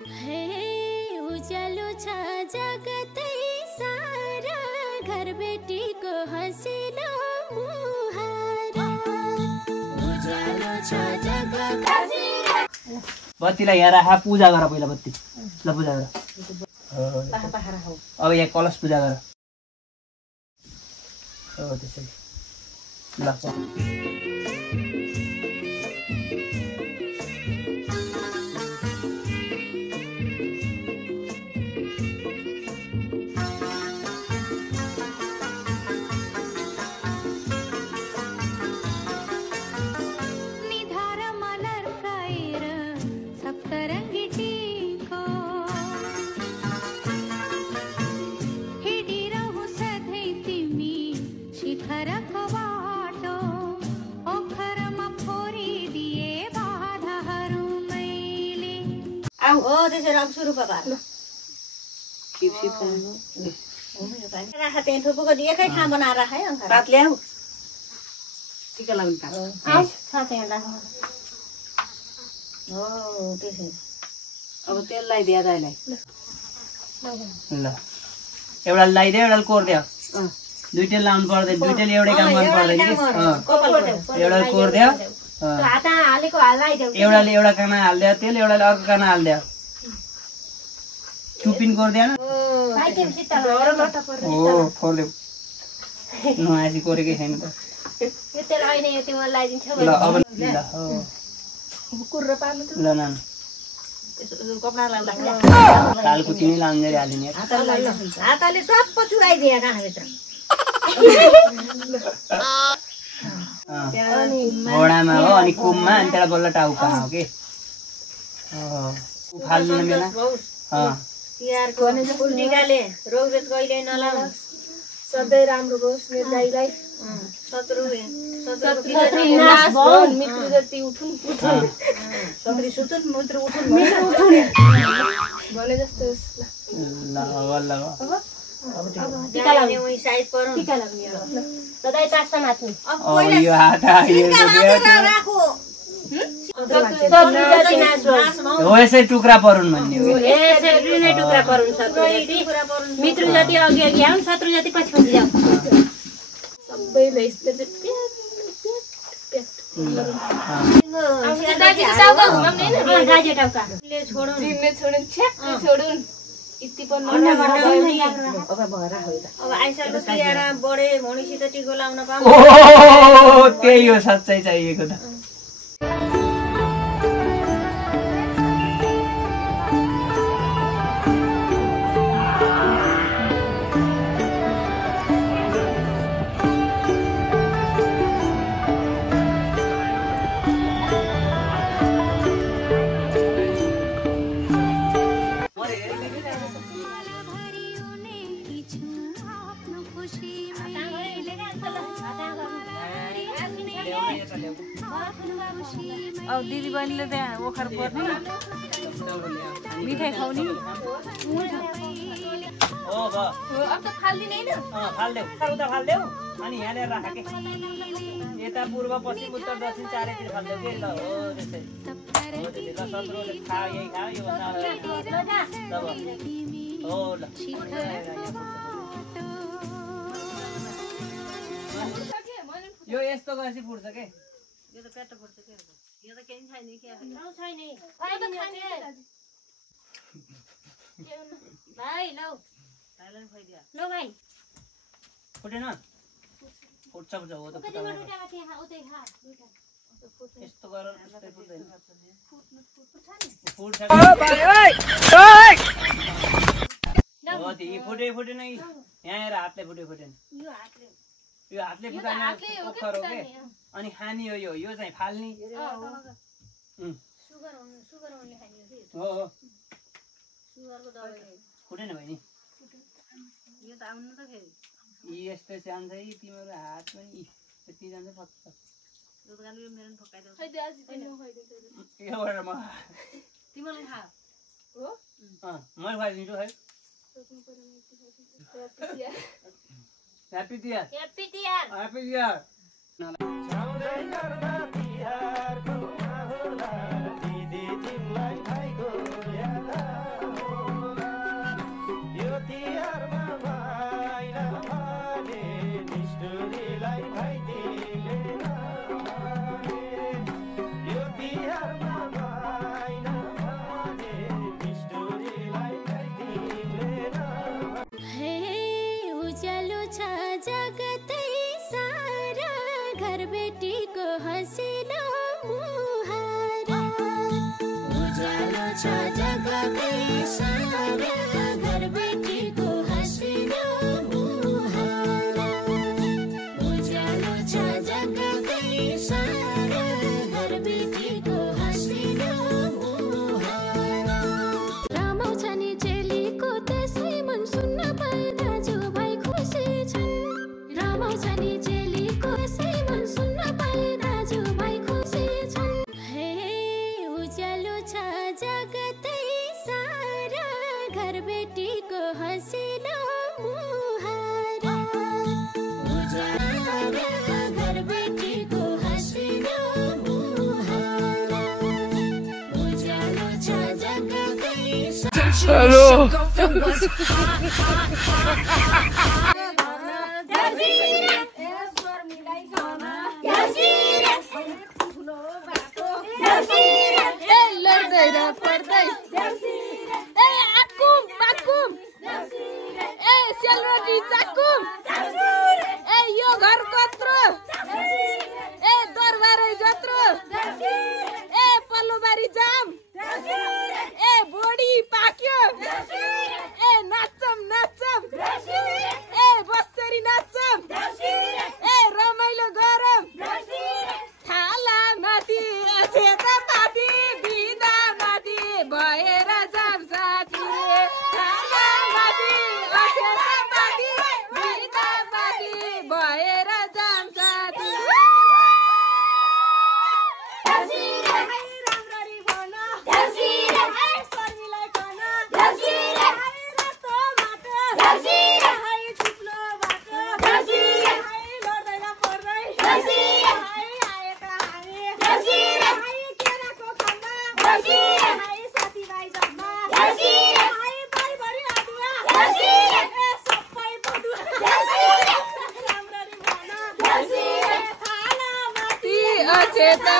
हे उज्यालो छ जगतै सारा घर बेटीको हँसिलो मुहारा उज्यालो छ जगत बत्तीलाई यहाँ राख पूजा गर पहिला बत्ती ल पूजा गर अब यहाँ कलश पूजा गर हो त्यसै ल त्यसरी अब सुरु पका राख त्यही थुप्रोको एकै ठाउँ बनाएर राख है अङ्का पात ल्याऊ टिका लाउनु पात आऊ छ त्यहाँ राख्नु हो त्यसरी अब तेल लगाइदिया दाइलाई ल एउटा लगाइदे एउटा कोर्दे दुईटै लाउनु पर्दैन दुईटैले एउटै काम गर्नु पर्दैन कि एउटा कोर्दे हात हालेको हाल्लाइदेऊ एउटाले एउटा काना हाल्दे तेल एउटाले अर्को काना हाल्दे चुपिन गर्दैन ओ फोल्यो नआसी कोरेकै छैन त यो तेल अहिले यो तिमीलाई लगाइदिन्छ ल अब ल हो कुकुर र पार्नु ल न कपडा लाउँदा कालको तिमी लाउँदै हालिने हातले टप्प चुराइदिए कानभित्र घोडामा हो अनि कुममा अनि त्यहाँ बल्ल टाउका हो कि फाल्नु मिल्दैन तिहारको फुलटिकाले रोगवेद कहिले नलाउनु सधैँ राम्रो होस् मेरो गाईलाई शत्रु मित्र जति उठुन् शत्रु सुतुन् मित्र उठुन् भने जस्तो होस् ल ल टिका लाग्ने उही साइड परौँ टिका लाग्ने सधैँ चास्सा माथि यो हात राखो हो यसै टुक्रा परुन् भन्ने हो यसरी नै टुक्रा परुन् मित्र जति अघि अघि आउन् शत्रु जति पछि पछि जाऊ सबैले यस्तो छोडुन् अब आइसकेको तिहार बढे भोणीसित टिको लाउन पाऊँ त्यही हो साँच्चै चाहिएको त अब दिदी बहिनीले त्यहाँ ओखर पर्ने मिठाई खुवाउने हो अब त फाल्दिनै न फाल्देऊ उता फाल्देऊ अनि यहाँ ल्याएर राख के यता पूर्व पश्चिम उत्तर दक्षिण चारैतिर फाल्देऊ के ल हो त्यसै हो त्यसै ल शत्रुले खाऊ यही खाऊ यो हो ल यो यस्तो गरेपछि फुट्छ के यो त पेट फुट्छ के यो त केही छैन के छैन भाइ लौ भाइलाई खुवाइदिया लौ भाइ फुटेन फुट्छ हो त यस्तो गरेर त्यस्तै फुट्दैन फुट्छ हो ती फुटेन यहाँ आएर हातले फुटेन यो हातले फुटाउने ओखर हो के अनि खानी हो यो चाहिँ फाल्ने सुगर हुने खाने हो सुगरको दबाई फुटेन भयो नि यो त आउनु त फेरि यी यस्तो जान्छ है तिम्रो हात पनि यति जान्छ फक्क दोकान यो मेरो फकाइदेऊ एउटा म तिमीलाई खा हो मैले खुवाइदिन्छु है Happy Tiar. Happy Tiar. Happy Tiar. Hello चेता